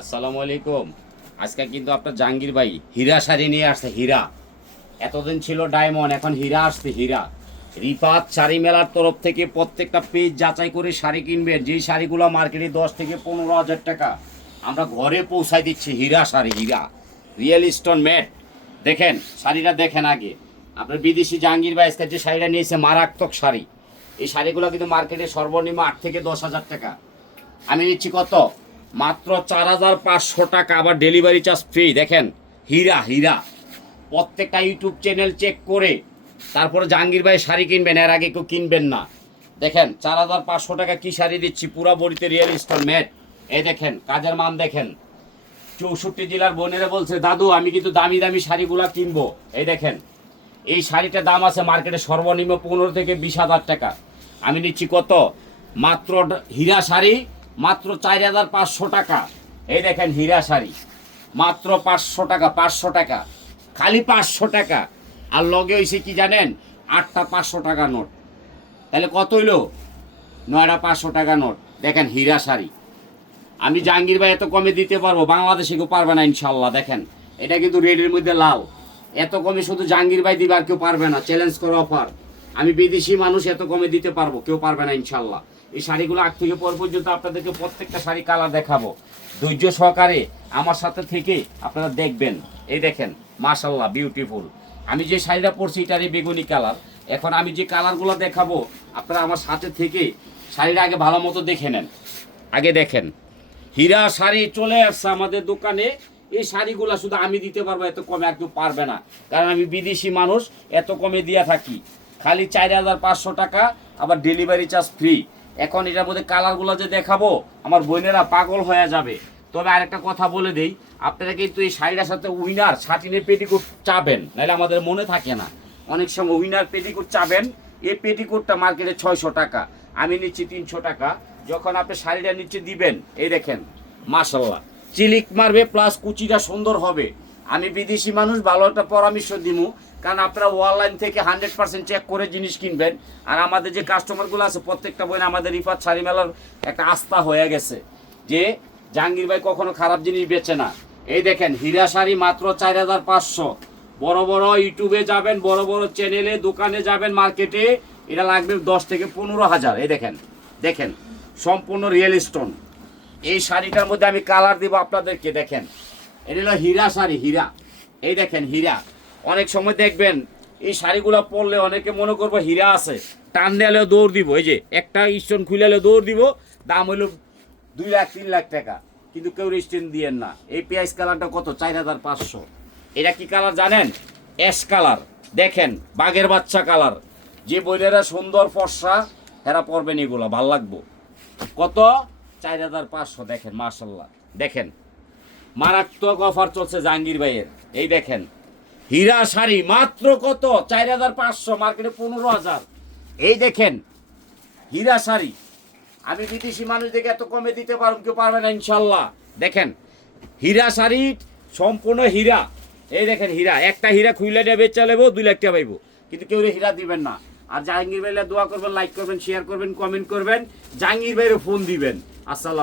আসসালামু আলাইকুম। আজকে কিন্তু আপনার জাহাঙ্গীর ভাই হীরা শাড়ি নিয়ে আসছে। হীরা এতদিন ছিল ডায়মন্ড, এখন হীরা আসছে। হীরা রিফাত শাড়ি মেলার তরফ থেকে প্রত্যেকটা পেজ যাচাই করে শাড়ি কিনবেন। যেই শাড়িগুলো মার্কেটে 10 থেকে 15 হাজার টাকা, আমরা ঘরে পৌঁছায় দিচ্ছি। হীরা শাড়ি, হীরা রিয়েল স্টোন ম্যাট। দেখেন শাড়িটা, দেখেন আগে। আপনার বিদেশি জাহাঙ্গীর ভাই আজকে যে শাড়িটা নিয়েছে, মারাত্মক শাড়ি। এই শাড়িগুলো কিন্তু মার্কেটে সর্বনিম্ন 8 থেকে 10 হাজার টাকা, আমি নিচ্ছি কত? মাত্র 4,500 টাকা, আবার ডেলিভারি চার্জ ফ্রি। দেখেন হীরা, হীরা। প্রত্যেকটা ইউটিউব চ্যানেল চেক করে তারপরে জাহাঙ্গীর ভাই শাড়ি কিনবেন, এর আগে কেউ কিনবেন না। দেখেন 4,500 টাকা কি শাড়ি দিচ্ছি, পুরা বড়িতে রিয়েল স্টোন ম্যাট। এই দেখেন কাজের মান দেখেন। 64 জেলার বোনেরা বলছে দাদু আমি কিন্তু দামি দামি শাড়িগুলা কিনবো। এই দেখেন এই শাড়িটার দাম আছে মার্কেটে সর্বনিম্ন 15 থেকে 20 হাজার টাকা, আমি নিচ্ছি কত? মাত্র হীরা শাড়ি মাত্র 4,500 টাকা। এই দেখেন হীরা শাড়ি মাত্র 500 টাকা, 500 টাকা, খালি 500 টাকা। আর লগে হয়েছে কি জানেন? 8টা 500 টাকা নোট। তাহলে কত হইলো? 9টা 500 টাকা নোট। দেখেন হীরা শাড়ি আমি জাহাঙ্গীর ভাই এত কমে দিতে পারবো, বাংলাদেশে কেউ পারবে না ইনশাল্লাহ। দেখেন এটা কিন্তু রেডের মধ্যে লাল, এত কমে শুধু জাহাঙ্গীর ভাই দিবে, আর কেউ পারবে না। চ্যালেঞ্জ করা অফার, আমি বিদেশি মানুষ, এত কমে দিতে পারবো, কেউ পারবে না ইনশাল্লাহ। এই শাড়িগুলো আগ থেকে পর পর্যন্ত আপনাদেরকে প্রত্যেকটা শাড়ি কালার দেখাবো। ধৈর্য সহকারে আমার সাথে থেকে আপনারা দেখবেন। এই দেখেন মাশাল্লাহ বিউটিফুল। আমি যে শাড়িটা পরছি এটারই বেগুনি কালার। এখন আমি যে কালারগুলো দেখাবো আপনারা আমার সাথে থেকে শাড়িটা আগে ভালো মতো দেখে নেন। আগে দেখেন হীরা শাড়ি চলে আসছে আমাদের দোকানে। এই শাড়িগুলো শুধু আমি দিতে পারবো, এত কমে আর কেউ পারবে না, কারণ আমি বিদেশি মানুষ, এত কমে দিয়ে থাকি। খালি 4,500 টাকা, আবার ডেলিভারি চার্জ ফ্রি। এখন এটার মধ্যে কালারগুলো যে দেখাবো আমার বোনেরা পাগল হয়ে যাবে। তবে আরেকটা কথা বলে দেই, আপনারা কিন্তু এই শাড়িটার সাথে উইনার শাটিনের পেটিকোট চাবেন, নাহলে আমাদের মনে থাকে না। অনেক সময় উইনার পেটিকোট চাবেন। এই পেটিকোটটা মার্কেটে 600 টাকা, আমি নিচ্ছি 300 টাকা। যখন আপনি শাড়িটা নিচে দিবেন, এই দেখেন মাশাল্লাহ চিলিক মারবে, প্লাস কুচিটা সুন্দর হবে। আমি বিদেশি মানুষ, ভালো একটা পরামর্শ দিব, কারণ আপনারা অনলাইন থেকে 100% চেক করে জিনিস কিনবেন। আর আমাদের যে কাস্টমারগুলো আছে প্রত্যেকটা বই আমাদের রিফাত শাড়ি মেলার একটা আস্থা হয়ে গেছে যে জাহাঙ্গীর ভাই কখনো খারাপ জিনিস বেচে না। এই দেখেন হীরা শাড়ি মাত্র 4,500। বড় বড় ইউটিউবে যাবেন, বড় বড় চ্যানেলে, দোকানে যাবেন, মার্কেটে এটা লাগবে 10 থেকে 15 হাজার। এই দেখেন, দেখেন সম্পূর্ণ রিয়েল স্টোন। এই শাড়িটার মধ্যে আমি কালার দিব আপনাদেরকে। দেখেন এটা হলো হীরা শাড়ি, হীরা। এই দেখেন হীরা। অনেক সময় দেখবেন এই শাড়িগুলো পরলে অনেকে মনে করবো হীরা আছে, টান দিলেও দৌড় দিব। এই যে একটা স্টোন খুলে দৌড় দিব, দাম হলো 2 লাখ 3 লাখ টাকা, কিন্তু কেউ স্টোন দিয়েন না। এই পেঁয়াজ কালারটা কত? 4,500। এটা কি কালার জানেন? Ash colour. দেখেন বাঘের বাচ্চা কালার। যে বইলেরা সুন্দর ফর্সা এরা পরবেন, এগুলো ভাল লাগবো। কত? 4,500। দেখেন মাশাল্লাহ, দেখেন মারাত্মক অফার চলছে জাহাঙ্গীর ভাইয়ের। এই দেখেন হীরা শাড়ি মাত্র কত? 4,500, মার্কেটে 15,000। এই দেখেন হীরা শাড়ি আমি বিদেশি মানুষ দেখে এত কমে দিতে পারবো, কেউ পারবে না ইনশাল্লাহ। দেখেন হীরা শাড়ি সম্পূর্ণ হীরা। এই দেখেন হীরা, একটা হীরা খুইলে নেবে চালাবো 2 লাখ টাকা পাইবো, কিন্তু কেউ হীরা দিবেন না। আর জাহাঙ্গীর ভাইরা দোয়া করবেন, লাইক করবেন, শেয়ার করবেন, কমেন্ট করবেন, জাহাঙ্গীর ভাইয়ের ফোন দিবেন। আসসালাম।